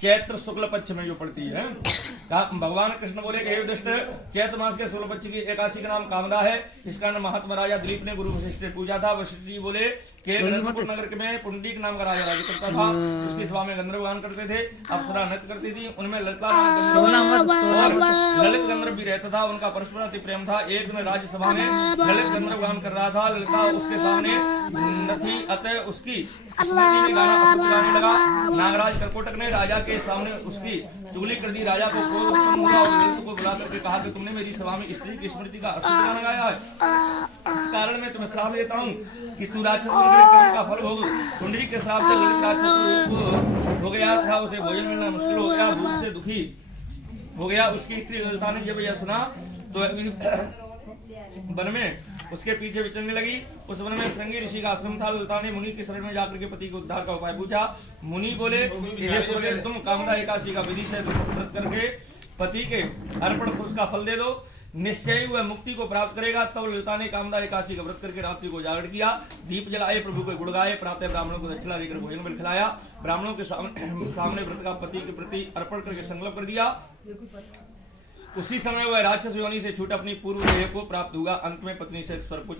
चैत्र शुक्ल पक्ष में जो पड़ती है। भगवान कृष्ण बोले कि हे युधिष्ठ, चैत्र मास के शुक्ल पक्ष की एकादशी का नाम कामदा है। इसका नाम महात्मा राजा दिलीप ने गुरु वशिष्ठ ने पूजा था। वशिष्ठ जी बोले कि गंधर्वपुर नगर में पुंडरीक नाम का राजा राज्य करता था। उसकी सभा में गंधर्व गान करते थे, अप्सरा नृत्य करती थी। उनमें ललिता नाम और ललित गंधर्व भी रहता था। उनका परस्पर अति प्रेम था। एक दिन राज्यसभा में ललित गंधर्व गान कर रहा था। ललिता उसके सामने न थी, अतः उसकी स्मृति में गाना अशुद्ध गाने लगा। नागराज कर्कोटक ने राजा के सामने उसकी चुगली कर दी। राजा को क्रोध उत्पन्न हुआ और ललित को बुला करके कहा कि तुमने मेरी सभा में स्त्री की स्मृति का अशुद्ध गाना गाया है। इस कारण मैं तुम्हें श्राप देता हूँ कि तू राक्षस कर्म का फल भोग। कुंडली के श्राप से ललित राक्षस हो गया था। उसे भोजन मिलना मुश्किल हो गया, भूख से दुखी हो गया। उसकी स्त्री ललिता ने जब यह सुना तो वन में उसके पीछे विचरने लगी। उस वन में श्रृंगी ऋषि का आश्रम था। ललिता ने मुनि के शरण में जाकर के पति के उद्धार का उपाय पूछा। मुनि बोले तुम कामदा एकादशी का विधि से व्रत करके पति के अर्पण पुरुष का फल दे दो, निश्चय वह मुक्ति को प्राप्त करेगा। तब ललिता ने कामदा एकादशी का व्रत करके रात्रि को जागरण किया, दीप जलाए, प्रभु को गुण गाए, प्रातः ब्राह्मणों को दक्षिणा देकर भोजन में खिलाया। ब्राह्मणों के सामने व्रत का पति के प्रति अर्पण करके संकल्प कर दिया। उसी समय वह राक्षस योनि से छूट अपनी पूर्व देह को प्राप्त हुआ। अंत में पत्नी से स्वर्ग को